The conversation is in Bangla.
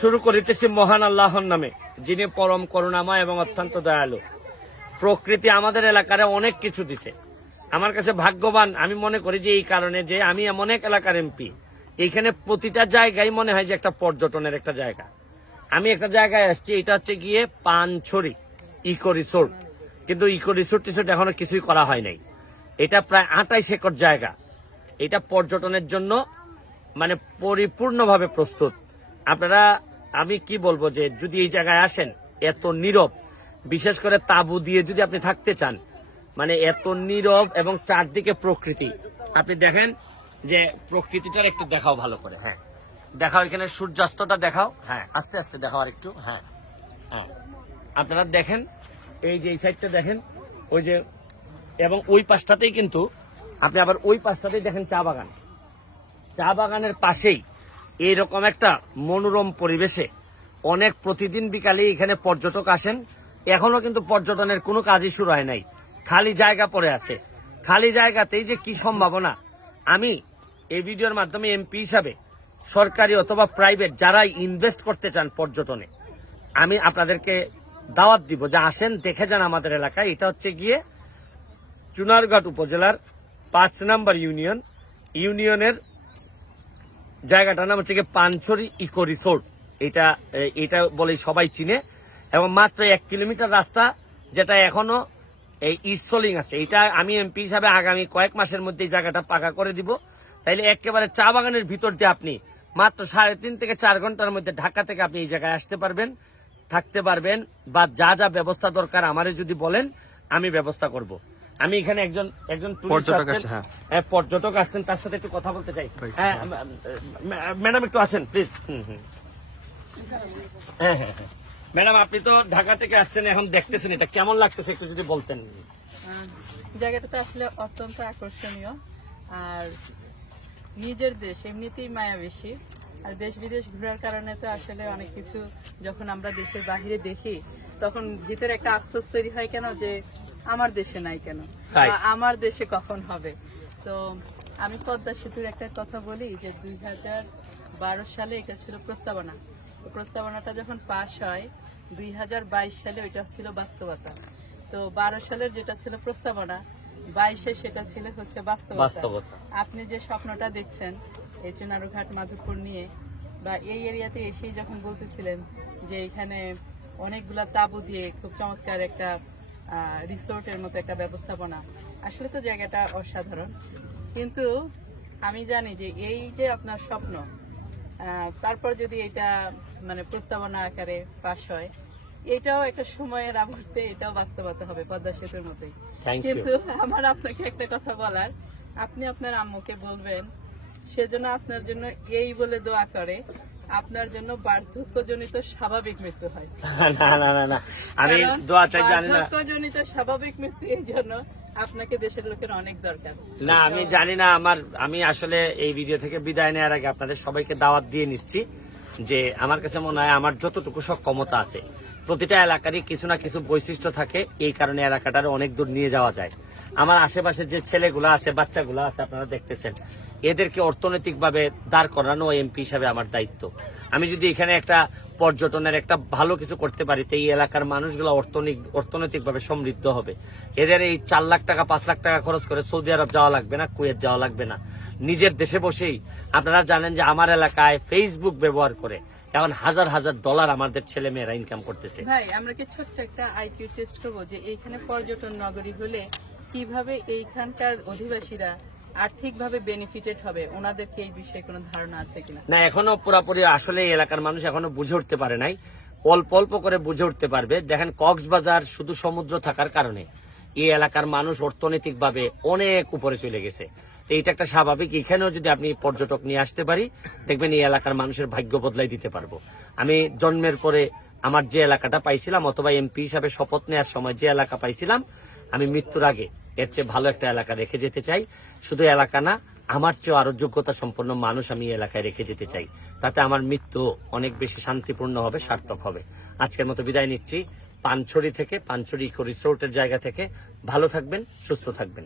শুরু করিতেছি মহান আল্লাহর নামে, যিনি পরম করুণাময় এবং অত্যন্ত দয়ালু। প্রকৃতি আমাদের এলাকার অনেক কিছু দিছে। আমার কাছে ভাগ্যবান আমি মনে করি যে এই কারণে যে আমি এমন এক এলাকার এমপি, এইখানে প্রতিটা জায়গায় মনে হয় যে একটা পর্যটনের একটা জায়গা। আমি একটা জায়গায় আসছি, এটা হচ্ছে গিয়ে পানছড়ি ইকো রিসোর্ট, কিন্তু ইকো রিসোর্ট টিসোর্ট এখনো কিছুই করা হয় নাই। এটা প্রায় 28 একর জায়গা। এটা পর্যটনের জন্য মানে পরিপূর্ণভাবে প্রস্তুত। আপনারা আমি কি বলবো যে যদি এই জায়গায় আসেন, এত নীরব, বিশেষ করে তাঁবু দিয়ে যদি আপনি থাকতে চান, মানে এত নীরব এবং চারদিকে প্রকৃতি। আপনি দেখেন যে প্রকৃতিটার একটু দেখাও ভালো করে। হ্যাঁ দেখাও, এখানে সূর্যাস্তটা দেখাও। হ্যাঁ আস্তে আস্তে দেখাও আর একটু। হ্যাঁ হ্যাঁ আপনারা দেখেন, এই যে এই সাইডটা দেখেন, ওই যে এবং ওই পাশটাতেই কিন্তু আপনি আবার ওই পাশটাতেই দেখেন চা বাগান। চা বাগানের পাশেই এইরকম একটা মনোরম পরিবেশে অনেক প্রতিদিন বিকালে এখানে পর্যটক আসেন। এখনো কিন্তু পর্যটনের কোনো কাজই শুরু হয় নাই, খালি জায়গা পড়ে আছে। খালি জায়গাতেই যে কি সম্ভাবনা। আমি এই ভিডিওর মাধ্যমে এমপি হিসাবে সরকারি অথবা প্রাইভেট যারাই ইনভেস্ট করতে চান পর্যটনে, আমি আপনাদেরকে দাওয়াত দিব যে আসেন, দেখে যান আমাদের এলাকায়। এটা হচ্ছে গিয়ে চুনারঘাট উপজেলার 5 নম্বর ইউনিয়নের জায়গাটার নাম হচ্ছে গিয়ে পানছড়ি ইকো রিসোর্ট। এটা বলেই সবাই চিনে, এবং মাত্র 1 কিলোমিটার রাস্তা, যেটা এখনো এই ইটসলিং আছে। এটা আমি এমপি হিসাবে আগামী কয়েক মাসের মধ্যে এই জায়গাটা পাকা করে দিব। তাইলে একেবারে চা বাগানের ভিতর দিয়ে আপনি মাত্র 3.5 থেকে 4 ঘন্টার মধ্যে ঢাকা থেকে আপনি এই জায়গায় আসতে পারবেন, থাকতে পারবেন, বা যা যা ব্যবস্থা দরকার আমারে যদি বলেন আমি ব্যবস্থা করব। আমি এখানে একজন পর্যটক আসছেন, তার সাথে একটু কথা বলতে চাই। হ্যাঁ ম্যাডাম একটু আসেন প্লিজ। হ্যাঁ হ্যাঁ হ্যাঁ ম্যাডাম, আপনি তো ঢাকা থেকে আসছেন, এখন দেখতেছেন, এটা কেমন লাগতেছে একটু যদি বলতেন। জায়গাটা তো আসলে অত্যন্ত আকর্ষণীয়, আর নিজের দেশ এমনিতেই মায়া বেশি, আর দেশ বিদেশ ঘোরার কারণে তো আসলে অনেক কিছু যখন আমরা দেশের বাহিরে দেখি তখন ভিতরে একটা আফসোস তৈরি হয়, কেন যে আমার দেশে নাই কেন, আমার দেশে কখন হবে। তো আমি পদ্মা সেতুর একটা কথা বলি যে 2012 সালে এটা ছিল প্রস্তাবনা। প্রস্তাবনাটা যখন পাশ হয় 2022 সালে ওইটা ছিল বাস্তবতা। তো 12 সালের যেটা ছিল প্রস্তাবনা, 22-এ সেটা ছিল হচ্ছে বাস্তবতা। আপনি যে স্বপ্নটা দেখছেন এই চুনারুঘাট মাধবপুর নিয়ে, বা এই এরিয়াতে এসেই যখন বলতেছিলেন যে এখানে অনেকগুলা তাঁবু দিয়ে খুব চমৎকার একটা রিসোর্টের মতো একটা ব্যবস্থাপনা, আসলে তো জায়গাটা অসাধারণ। কিন্তু আমি জানি যে এই যে আপনার স্বপ্ন, তারপর যদি এটা মানে প্রস্তাবনা আকারে পাশ হয়, এটাও একটা সময়ের আবর্তে এটাও বাস্তবতা হবে পদ্মা সেতুর মতোই। কিন্তু আমার আপনাকে একটা কথা বলার, আপনি আপনার আম্মুকে বলবেন সেজন্য আপনার জন্য এই বলে দোয়া করে আপনার জন্য বার্ধক্যজনিত স্বাভাবিক মৃত্যু হয়। না না না না, আমি দোয়া চাই, জানি না। বার্ধক্যজনিত স্বাভাবিক মৃত্যু এই জন্য আপনাকে দেশের লোকের অনেক দরকার। না আমি জানি না, আমি আসলে এই ভিডিও থেকে বিদায় নেওয়ার আগে আপনাদের সবাইকে দাওয়াত দিয়ে নিচ্ছি যে আমার কাছে মনে হয় আমার যতটুকু সক্ষমতা আছে, প্রতিটা এলাকারই কিছু না কিছু বৈশিষ্ট্য থাকে, এই কারণে এলাকাটার অনেক দূর নিয়ে যাওয়া যায়। আমার আশেপাশে যে ছেলেগুলো আছে, বাচ্চাগুলো আছে, আপনারা দেখতেছেন, এদেরকে অর্থনৈতিকভাবে দাঁড় করানো এমপি হিসাবে আমার দায়িত্ব। আমি যদি এখানে একটা পর্যটনের একটা ভালো কিছু করতে পারি, তো এই এলাকার মানুষগুলো অর্থনৈতিকভাবে সমৃদ্ধ হবে। এদের এই 4 লাখ টাকা 5 লাখ টাকা খরচ করে সৌদি আরব যাওয়া লাগবে না, কুয়েত যাওয়া লাগবে না। নিজের দেশে বসেই আপনারা জানেন যে আমার এলাকায় ফেসবুক ব্যবহার করে এখন হাজার হাজার ডলার আমাদের ছেলে মেয়েরা ইনকাম করতেছে। ভাই আমরা কি ছোট্ট একটা আইকিউ টেস্ট করবো যে এইখানে পর্যটন নগরী হলে কিভাবে এইখানকার অধিবাসীরা আর্থিকভাবে বেনিফিটেড হবে, ওনাদেরকে এই বিষয়ে কোনো ধারণা আছে কিনা? না, এখনো পুরোপুরি আসলে এই এলাকার মানুষ এখনো বুঝে উঠতে পারে নাই, অল্প অল্প করে বুঝে উঠতে পারবে। দেখেন কক্সবাজার শুধু সমুদ্র থাকার কারণে এই এলাকার মানুষ অর্থনৈতিকভাবে অনেক উপরে চলে গেছে। তো এটা একটা স্বাভাবিক, এখানেও যদি আপনি পর্যটক নিয়ে আসতে পারি, দেখবেন এই এলাকার মানুষের ভাগ্য বদলাই দিতে পারবো। আমি জন্মের পরে আমার যে এলাকাটা পাইছিলাম, অথবা এমপি হিসাবে শপথ নেওয়ার সময় যে এলাকা পাইছিলাম, আমি মৃত্যুর আগে এর চেয়ে ভালো একটা এলাকা রেখে যেতে চাই। শুধু এলাকা না, আমার চেয়ে আরো যোগ্যতা সম্পন্ন মানুষ আমি এলাকায় রেখে যেতে চাই। তাতে আমার মৃত্যু অনেক বেশি শান্তিপূর্ণ হবে, সার্থক হবে। আজকের মতো বিদায় নিচ্ছি পানছড়ি থেকে, পানছড়ি ইকো রিসোর্টের জায়গা থেকে। ভালো থাকবেন, সুস্থ থাকবেন।